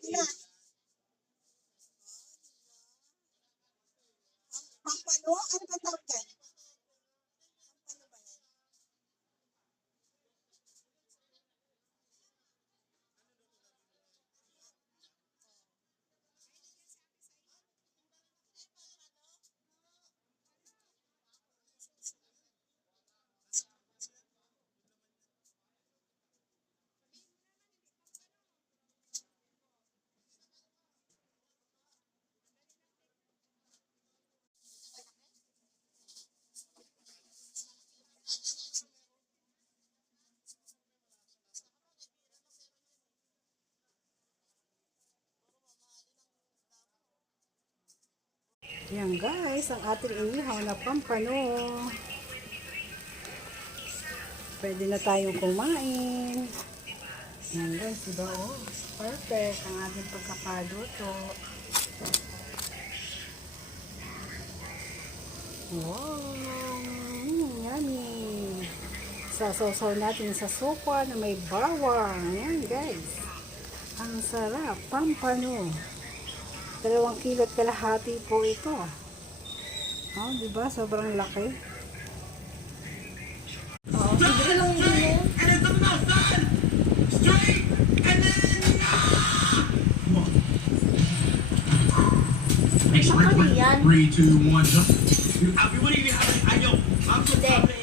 Na. Pampano? Ano ba tawag yan? Pampano ba yan? Yan guys, ang ating inihaw na pampano. Pwede na tayong kumain. Yan guys, diba oh? Perfect ang ating pagkakaluto. Wow! Yummy! Sasaw-saw natin sa sopa na may bawang. Yan guys. Ang sarap. Pampano. 2 kilo at kalahati po ito. Oh, diba? Sobrang laki. Oo, sige lang din. Next round. Yan. 3, 2, 1, jump. What do you mean? I know. I'm so Hindi.